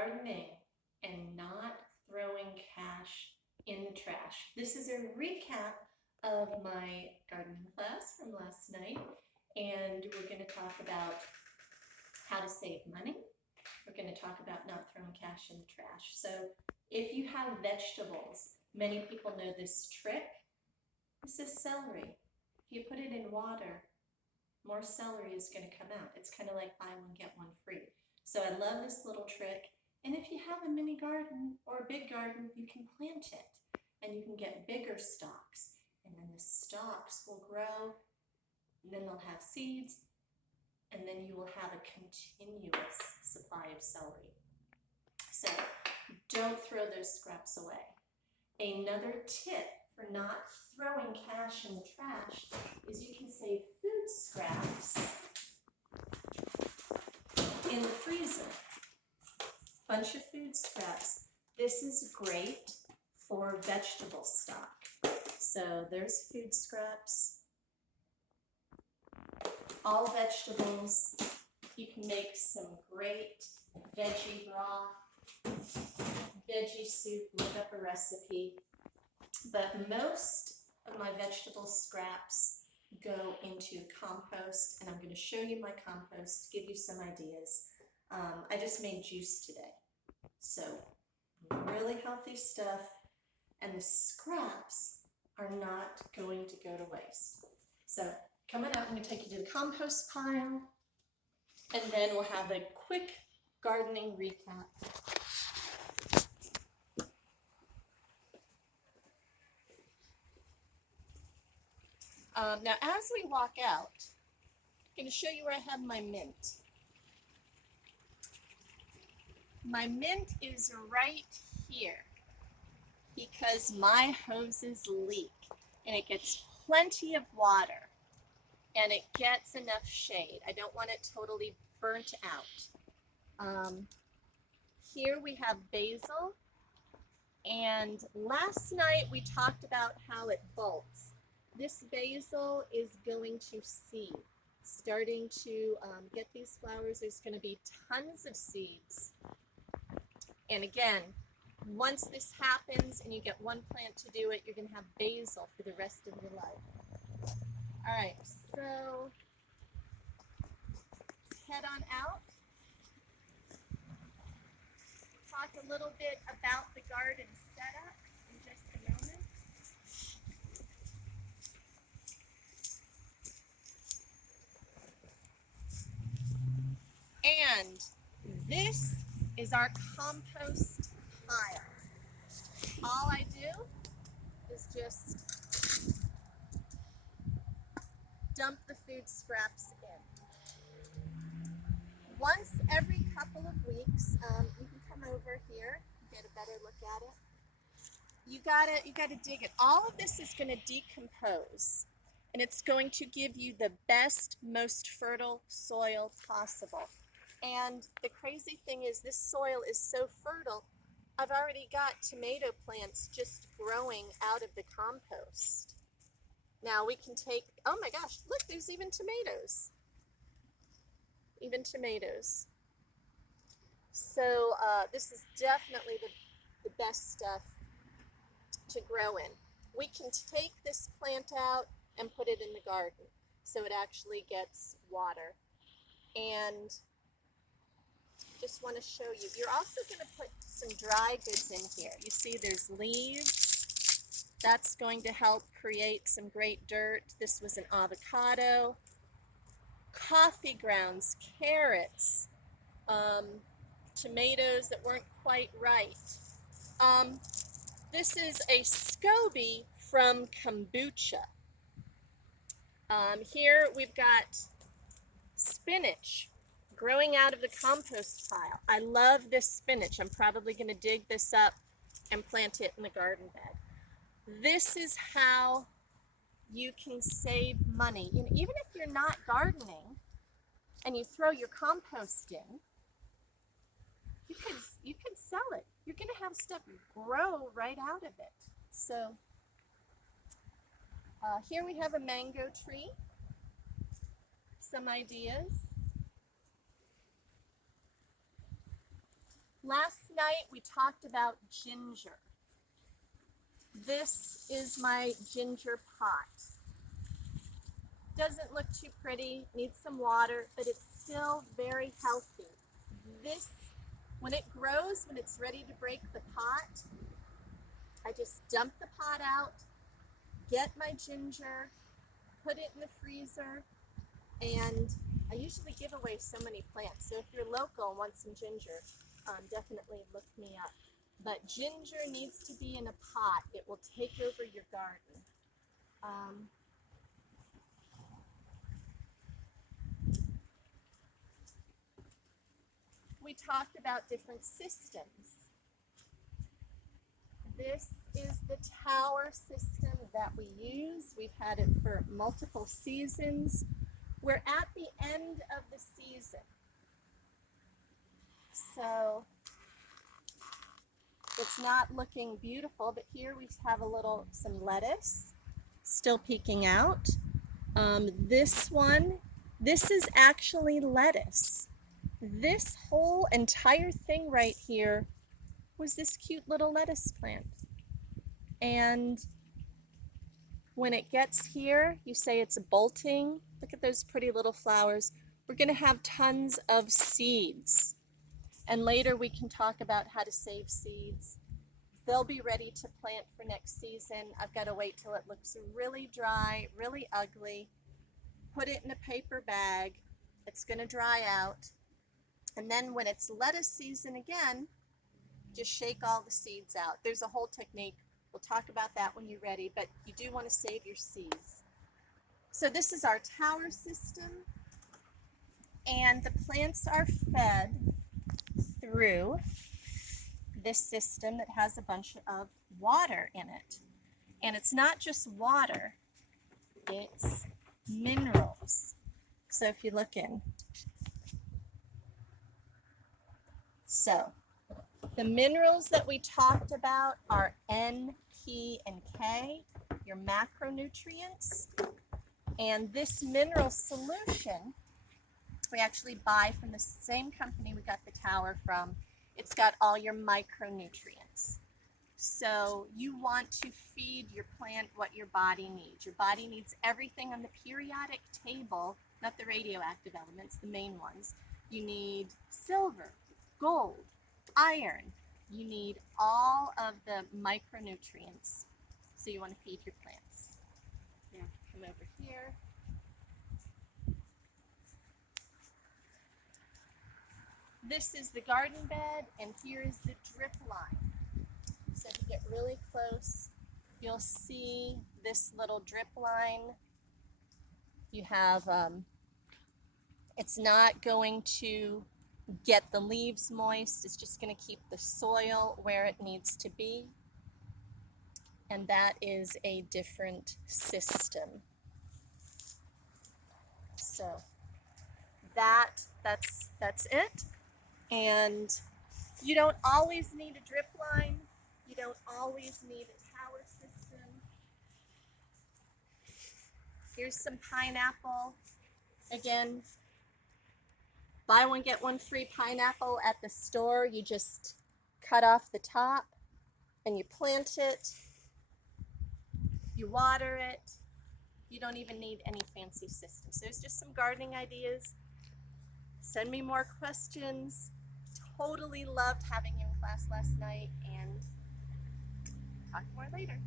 gardening and not throwing cash in the trash. This is a recap of my gardening class from last night, and we're going to talk about how to save money. We're going to talk about not throwing cash in the trash. So if you have vegetables, many people know this trick. This is celery. If you put it in water, more celery is going to come out. It's kind of like buy one, get one free. So I love this little trick. And if you have a mini garden or a big garden, you can plant it and you can get bigger stalks. And then the stalks will grow, and then they'll have seeds, and then you will have a continuous supply of celery. So don't throw those scraps away. Another tip for not throwing cash in the trash is you can save food scraps in the freezer. Bunch of food scraps. This is great for vegetable stock. So there's food scraps. All vegetables. You can make some great veggie broth, veggie soup, look up a recipe. But most of my vegetable scraps go into compost, and I'm going to show you my compost, give you some ideas. I just made juice today. So really healthy stuff, and the scraps are not going to go to waste. So coming up, I'm going to take you to the compost pile, and then we'll have a quick gardening recap. Now, as we walk out, I'm going to show you where I have my mint. My mint is right here because my hoses leak, and it gets plenty of water, and it gets enough shade. I don't want it totally burnt out. Here we have basil, and last night we talked about how it bolts. This basil is going to seed, starting to get these flowers. There's going to be tons of seeds. And again, once this happens and you get one plant to do it, you're going to have basil for the rest of your life. All right, so let's head on out. Talk a little bit about the garden setup in just a moment. And this is our compost pile. All I do is just dump the food scraps in. Once every couple of weeks, you can come over here, get a better look at it. You gotta dig it. All of this is going to decompose, and it's going to give you the best, most fertile soil possible. And the crazy thing is, this soil is so fertile, I've already got tomato plants just growing out of the compost. Now we can take, oh my gosh, look, there's even tomatoes. Even tomatoes. So this is definitely the best stuff to grow in. We can take this plant out and put it in the garden so it actually gets water. And just want to show you, you're also going to put some dry goods in here. You see there's leaves. That's going to help create some great dirt. This was an avocado. Coffee grounds, carrots, tomatoes that weren't quite right. This is a SCOBY from kombucha. Here we've got spinach growing out of the compost pile. I love this spinach. I'm probably going to dig this up and plant it in the garden bed. This is how you can save money. You know, even if you're not gardening and you throw your compost in, you could sell it. You're going to have stuff grow right out of it. So here we have a mango tree. Some ideas. Last night we talked about ginger. This is my ginger pot. Doesn't look too pretty, needs some water, but it's still very healthy. This, when it grows, when it's ready to break the pot, I just dump the pot out, get my ginger, put it in the freezer, and I usually give away so many plants. So if you're local and want some ginger, definitely look me up. But ginger needs to be in a pot. It will take over your garden. We talked about different systems. This is the tower system that we use. We've had it for multiple seasons. We're at the end of the season. So it's not looking beautiful, but here we have some lettuce still peeking out. This is actually lettuce. This whole entire thing right here was this cute little lettuce plant. And when it gets here, you say it's bolting. Look at those pretty little flowers. We're going to have tons of seeds. And later we can talk about how to save seeds. They'll be ready to plant for next season. I've got to wait till it looks really dry, really ugly. Put it in a paper bag. It's going to dry out. And then when it's lettuce season again, just shake all the seeds out. There's a whole technique. We'll talk about that when you're ready, but you do want to save your seeds. So this is our tower system, and the plants are fed through this system that has a bunch of water in it. And it's not just water, it's minerals. So if you look in. So the minerals that we talked about are N, P, and K, your macronutrients. And this mineral solution, we actually buy from the same company we got the tower from. It's got all your micronutrients. So you want to feed your plant what your body needs. Your body needs everything on the periodic table, not the radioactive elements, the main ones. You need silver, gold, iron. You need all of the micronutrients. So you want to feed your plants. Now come over here. This is the garden bed, and here is the drip line. So if you get really close, you'll see this little drip line. You have, it's not going to get the leaves moist, it's just going to keep the soil where it needs to be. And that is a different system. So that's it. And you don't always need a drip line. You don't always need a tower system. Here's some pineapple. Again, buy one, get one free pineapple at the store. You just cut off the top and you plant it. You water it. You don't even need any fancy system. So there's just some gardening ideas. Send me more questions. Totally loved having you in class last night, and talk more later.